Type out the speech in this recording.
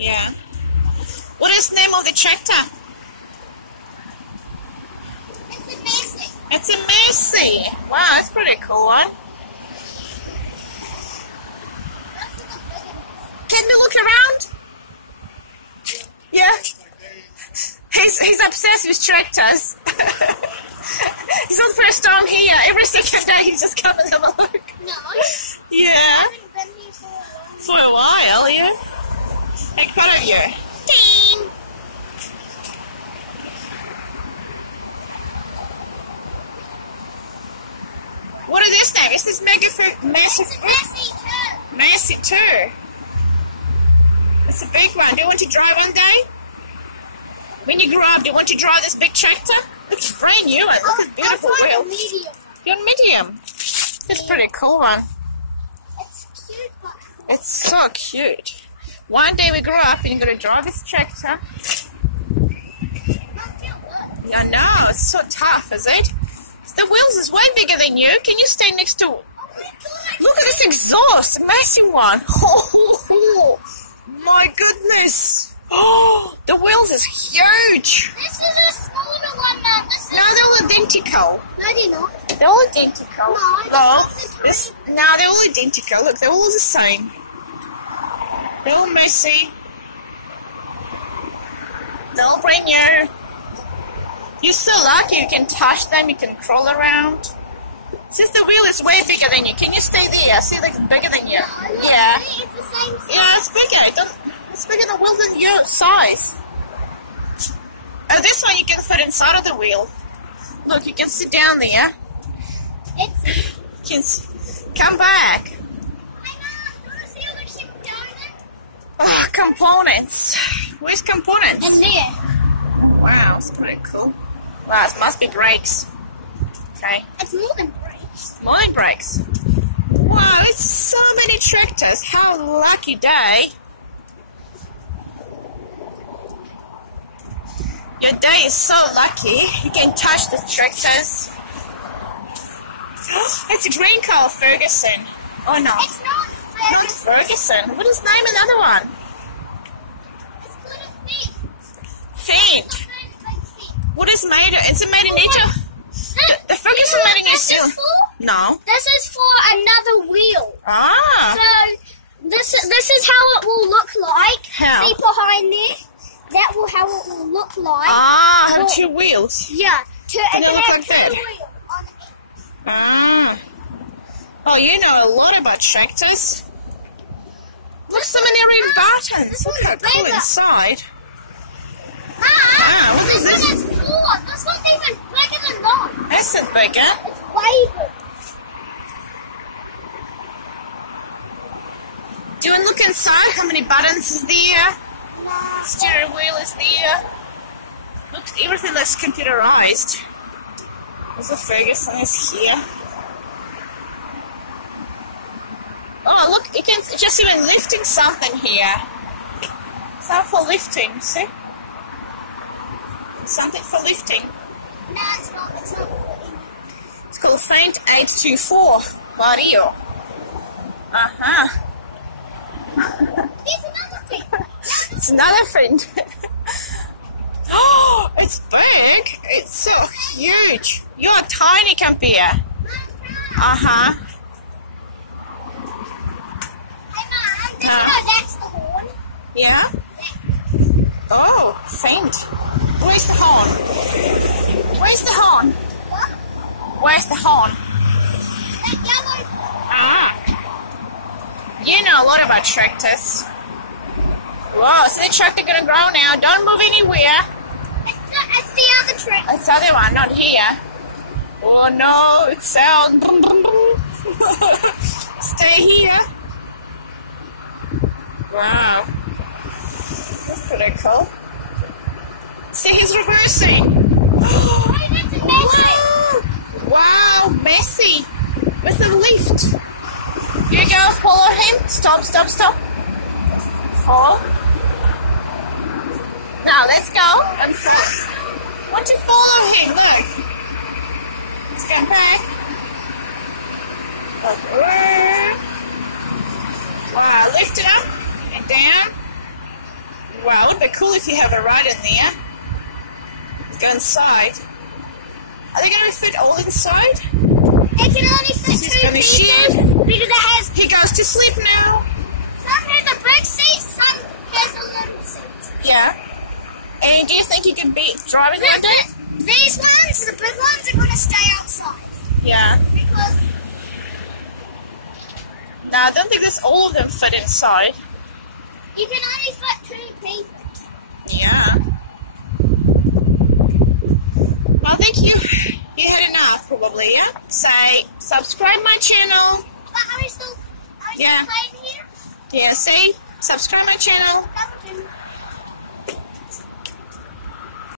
Yeah. What is the name of the tractor? It's a Massey. It's a Massey. Wow, that's a pretty cool one. Can we look around? Yeah. He's obsessed with tractors. It's not the first time here. Every second day he's just come and have a look. No. Yeah. I haven't been here For a while, yeah. Hey, proud of you. Ding. What is this thing? Is this Massey? It's Massey too. Massey too. It's a big one. Do you want to drive one day? When you grow up, do you want to drive this big tractor? Looks brand new and look at beautiful I'll wheels. medium. You're medium. It's a pretty cool one. It's cute, but It's so cute. One day we grow up and you're going to drive this tractor. not feel good. I know, it's so tough, is it? The wheels is way bigger than you. Can you stay next to... Oh my god. Look at this exhaust, massive one. Oh, my goodness. Oh, the wheels is huge. This is a smaller one now. No, they're all identical. No, they're not. They're all identical. No, They're all identical. Look, they're all the same. They're all messy. They're all brand new. You're so lucky you can touch them, you can crawl around. Since the wheel is way bigger than you, can you stay there? See, it's bigger than you. Yeah. It's the same size. Yeah, it's bigger. It's bigger than the wheel than your size. Oh, this one you can fit inside of the wheel. Look, you can sit down there. Come back. Ah, components. Where's components? And there. Wow, it's pretty cool. Wow, it must be brakes. Okay. It's more than brakes. More than brakes. Wow, it's so many tractors. How lucky day. Your day is so lucky. You can touch the tractors. It's a green car, Ferguson. Oh no. It's not Not Ferguson. What is the name of the other one? It's called a Fendt. Fendt. What is made of? Is it made in Egypt? The Ferguson made in New Zealand. No. This is for another wheel. Ah. So this is how it will look like. How? See behind there? That will how it will look like. Ah, have two wheels. Yeah. It Can it look have like two that? wheels on it. Ah. Oh, you know a lot about tractors. Look, so many red buttons. Look how cool inside. Ah, what is this this? one is four. This one's even bigger than mine. That's it bigger. It's way bigger. Do you want to look inside? How many buttons is there? Steering wheel is there. Looks, everything looks computerized. There's a Ferguson is here. Oh, look, you can just even lifting something here. Something for lifting, see? Something for lifting. No, it's not. It's not. It's called Fendt 824 Vario. Uh-huh. There's another thing. It's another friend. Oh, it's big. It's so huge. You're tiny compared. Uh-huh. Hey, Mom, that's the horn. Yeah? Oh, Fendt. Where's the horn? Where's the horn? What? Where's the horn? That yellow horn. Ah. You know a lot about tractors. Whoa, is the tractor gonna grow now? Don't move anywhere. It's the other trick. It's the other one, not here. Oh no, it sounds boom boom boom. Stay here. Wow. That's pretty cool. See, he's reversing. Oh, that's a Massey. Wow, Massey. With the lift. You go, follow him. Stop, stop, stop. Follow. Now let's go and follow. Want to follow him? Look. Let's go back. Wow, lift it up and down. Wow, it would be cool if you have a ride in there. Go inside. Are they going to fit all inside? It can only fit He's two going to people shoot. because it has. He goes to sleep now. Some has a big seat, some has a little seat. Yeah. And do you think you could be driving like that? These ones, the big ones, are going to stay outside. Yeah. Because No, I don't think there's all of them fit inside. you can only fit two people. Yeah. Well, I think you had enough, probably, yeah? Say, subscribe my channel. But are we still Yeah. playing here? Yeah, say, subscribe my channel. Number 2.